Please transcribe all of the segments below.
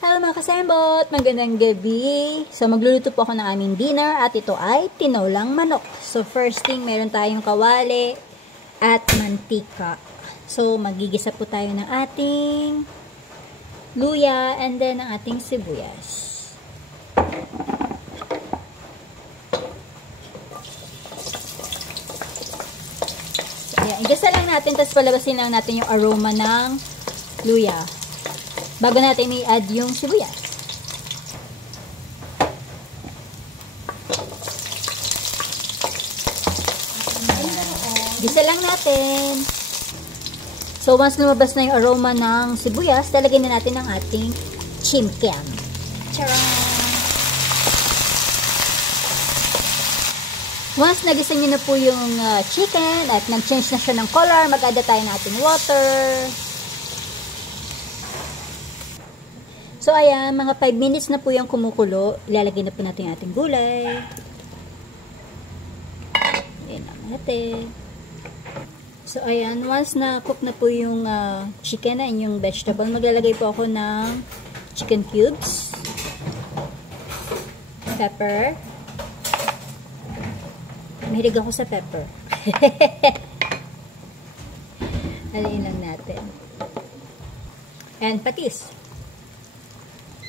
Hello mga kasembot! Magandang gabi! So magluluto po ako ng aming dinner at ito ay tinolang manok. So first thing, meron tayong kawali at mantika. So magigisa po tayo ng ating luya and then ang ating sibuyas. So ayan, igisa lang natin tapos palabasin lang natin yung aroma ng luya bago natin i-add yung sibuyas. Gisa lang natin. So, once lumabas na yung aroma ng sibuyas, talagyan na natin ang ating chicken. Charan! Once nagisa nyo na po yung chicken at nag-change na siya ng color, mag-add tayo ng ating water. So, ayan, mga 5 minutes na po yung kumukulo. Ilalagay na po natin yung ating gulay. Ayan lang natin. So, ayan, once na cook na po yung chicken and yung vegetable, maglalagay po ako ng chicken cubes, pepper. Mahilig ako sa pepper. Alayin lang natin. And patis.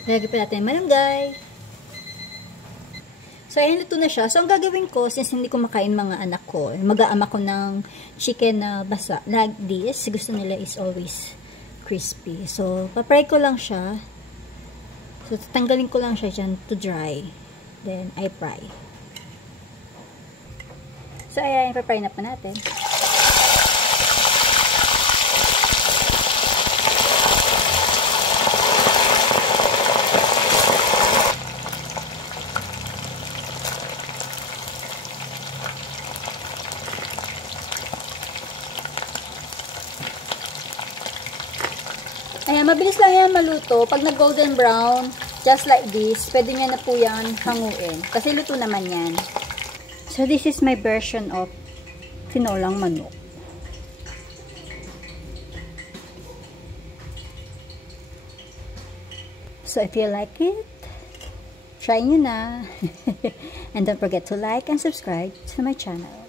Lagyan pa natin malunggay. So, ayan, luto na siya. So, ang gagawin ko, since hindi ko makain mga anak ko, mag-aama ko ng chicken na basa. Like this. Gusto nila is always crispy. So, papry ko lang siya. So, tatanggalin ko lang siya dyan to dry. Then, I fry. So, ayan, papry na pa natin. Ayan, mabilis lang yan maluto. Pag nag-golden brown, just like this, pwede nyo na po yan hanguin. Kasi luto naman yan. So, this is my version of tinolang manok. So, if you like it, try nyo na. And don't forget to like and subscribe to my channel.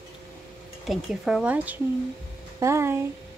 Thank you for watching. Bye!